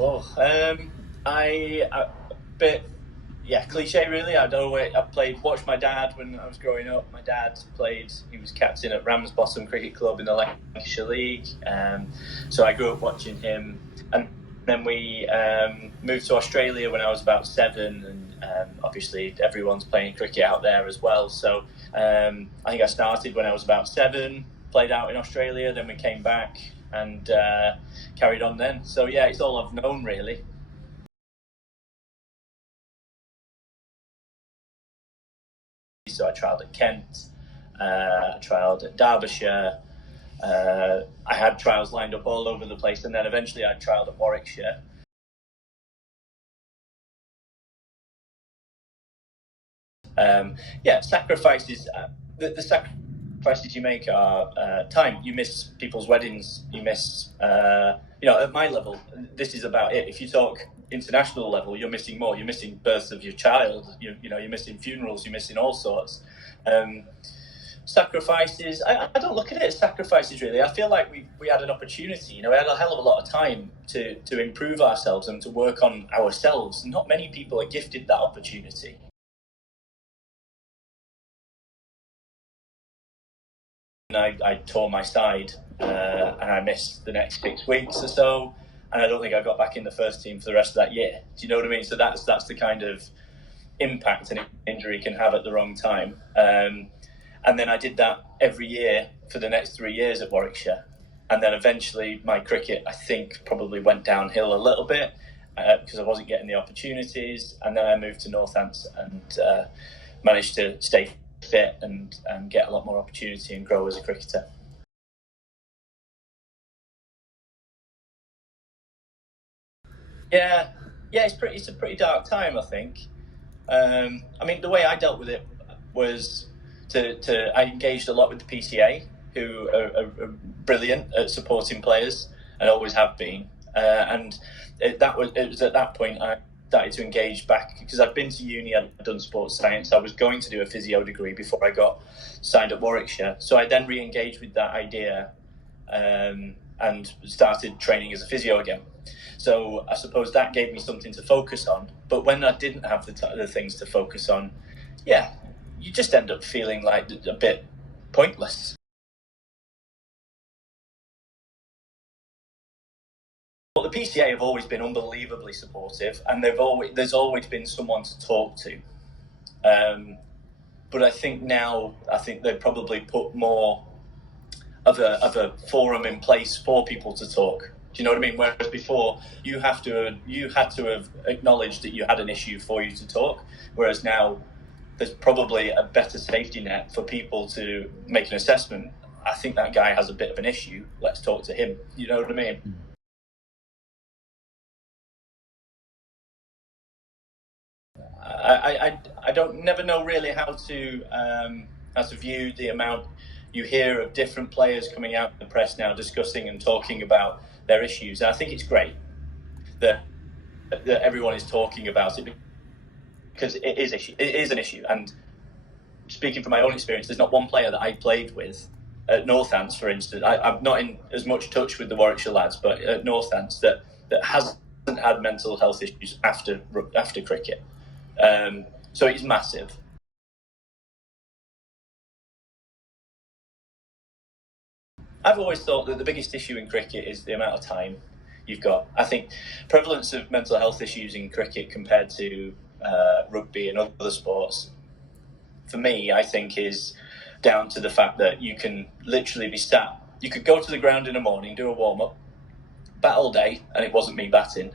Oh, I bit yeah, cliche really. I don't know. Watched my dad when I was growing up. My dad played. He was captain at Ramsbottom Cricket Club in the Lancashire League. So I grew up watching him, and then we moved to Australia when I was about 7, and obviously everyone's playing cricket out there as well. So I think I started when I was about 7. Played out in Australia, then we came back and carried on then. So yeah, it's all I've known really. So I trialled at Kent, I trialled at Derbyshire. I had trials lined up all over the place, and then eventually I trialled at Warwickshire. Yeah, sacrifices. The sacrifices you make are time. You miss people's weddings. You miss. At my level, this is about it. If you talk international level, you're missing more. You're missing births of your child. You're missing funerals. You're missing all sorts. Um, Sacrifices. I don't look at it as sacrifices really. I feel like we had an opportunity. We had a hell of a lot of time to improve ourselves and to work on ourselves. Not many people are gifted that opportunity. And I tore my side, and I missed the next 6 weeks or so. And I don't think I got back in the first team for the rest of that year. Do you know what I mean? So that's the kind of impact an injury can have at the wrong time. And then I did that every year for the next 3 years at Warwickshire. And then eventually my cricket, I think, probably went downhill a little bit because I wasn't getting the opportunities. And then I moved to Northants and managed to stay fit and get a lot more opportunity and grow as a cricketer. Yeah, yeah, it's a pretty dark time, I think. I mean, the way I dealt with it was I engaged a lot with the PCA, who are brilliant at supporting players and always have been. And it was at that point I started to engage back because I'd been to uni, I'd done sports science, I was going to do a physio degree before I got signed at Warwickshire. So I then re-engaged with that idea and started training as a physio again. So I suppose that gave me something to focus on. But when I didn't have the things to focus on, yeah, you just end up feeling like a bit pointless. But the PCA have always been unbelievably supportive, and there's always been someone to talk to. But I think now they've probably put more of a forum in place for people to talk. Do you know what I mean? Whereas before, you had to have acknowledged that you had an issue for you to talk. Whereas now, there's probably a better safety net for people to make an assessment. I think that guy has a bit of an issue. Let's talk to him. You know what I mean? I don't never know really how to view the amount you hear of different players coming out in the press now discussing and talking about their issues. And I think it's great that everyone is talking about it because it is an issue. And speaking from my own experience, there's not one player that I played with at Northants, for instance. I'm not in as much touch with the Warwickshire lads, but at Northants that hasn't had mental health issues after cricket. So it's massive. I've always thought that the biggest issue in cricket is the amount of time you've got. I think prevalence of mental health issues in cricket compared to rugby and other sports, for me, I think is down to the fact that you can literally be sat. You could go to the ground in the morning, do a warm up, bat all day, and it wasn't me batting.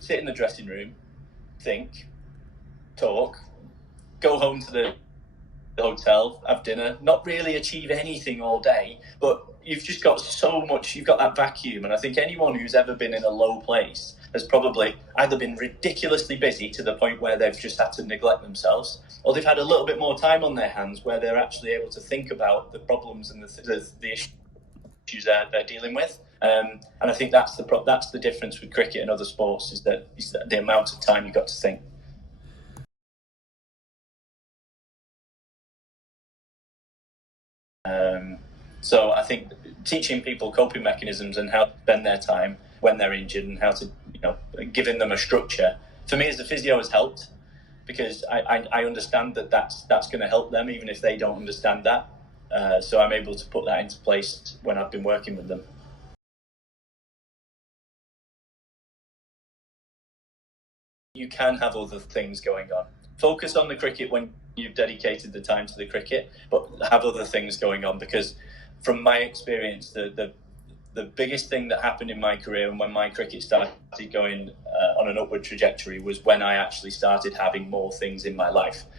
Sit in the dressing room, think, talk, go home to the hotel, have dinner, not really achieve anything all day, but you've just got so much, you've got that vacuum. And I think anyone who's ever been in a low place has probably either been ridiculously busy to the point where they've just had to neglect themselves, or they've had a little bit more time on their hands where they're actually able to think about the problems and the issues they're dealing with. And I think that's the difference with cricket and other sports is that the amount of time you've got to think. So I think teaching people coping mechanisms and how to spend their time when they're injured and how to, giving them a structure. For me as a physio has helped, because I understand that's going to help them even if they don't understand that. So I'm able to put that into place when I've been working with them. You can have other things going on. Focus on the cricket when you've dedicated the time to the cricket, but have other things going on, because from my experience, the biggest thing that happened in my career and when my cricket started going on an upward trajectory was when I actually started having more things in my life.